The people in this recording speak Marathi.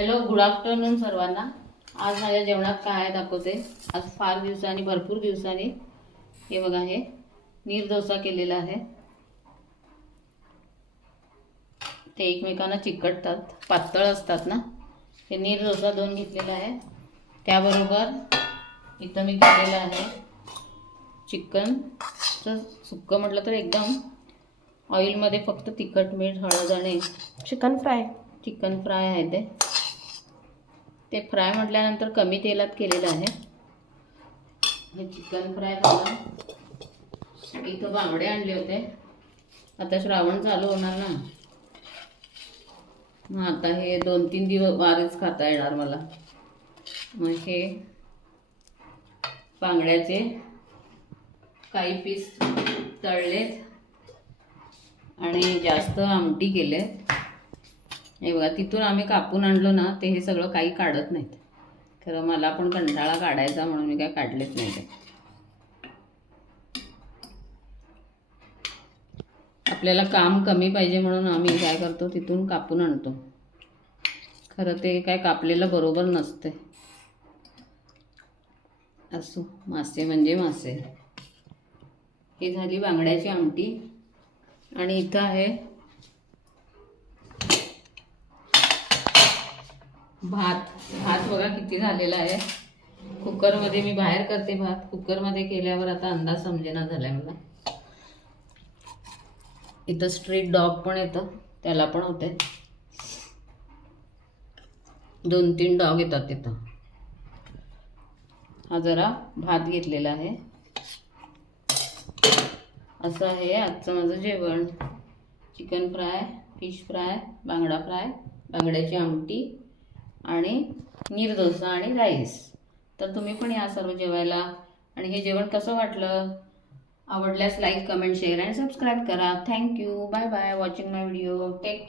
हॅलो, गुड आफ्टरनून सर्वांना। आज माझ्या जेवणात काय दाखवते। आज फार दिवसांनी, भरपूर दिवसांनी हे बघा, हे नीर डोसा केलेला आहे। ते एकमेकांना चिकटतात, पातळ असतात ना। हे नीर डोसा 2 घेतलेला आहे। त्याबरोबर इथं मी केलेलं आहे चिकनचं सुक्कं, म्हटलं तर एकदम ऑइलमध्ये फक्त तिखट, मीठ, हळद आणि चिकन फ्राय आहे। ते फ्राय म्हटल्यानंतर कमी तेलात केलेलं आहे हे चिकन फ्राय। बघा, इथं बांगडे आणले होते। आता श्रावण चालू होणार ना, मग आता हे 2-3 दिवस वारच खाता येणार मला। मग हे बांगड्याचे काही पीस तळलेत आणि जास्त आमटी केले। हे बघा, तिथून आम्ही कापून आणलो ना, ते हे सगळं काही काढत नाहीत। खरं मला पण कंटाळा काढायचा म्हणून मी काय काढलेच नाही ते। आपल्याला काम कमी पाहिजे म्हणून आम्ही काय करतो, तिथून कापून आणतो। खरं ते काय कापलेलं बरोबर नसते। असो, मासे म्हणजे मासे। ही झाली बांगड्याची आमटी आणि इथं आहे भात बघा किती झालेला आहे। कुकरमध्ये मी बाहेर करते भात, कुकरमध्ये केल्यावर आता अंदाज समजेना झालाय मला। इथं स्ट्रीट डॉग पण येतं, त्याला पण होते। 2-3 डॉग येतात तिथं। हा जरा भात घेतलेला आहे। असं आहे आजचं माझं जेवण। चिकन फ्राय, फिश फ्राय, बांगडा फ्राय, बांगड्याची आमटी आणि नीर डोसा आणि राईस। तर तुम्ही पण या सर्व जेवायला। आणि हे जेवण कसं वाटलं, आवडल्यास लाईक, कमेंट, शेअर आणि सबस्क्राईब करा। Thank you, bye bye watching my video. Take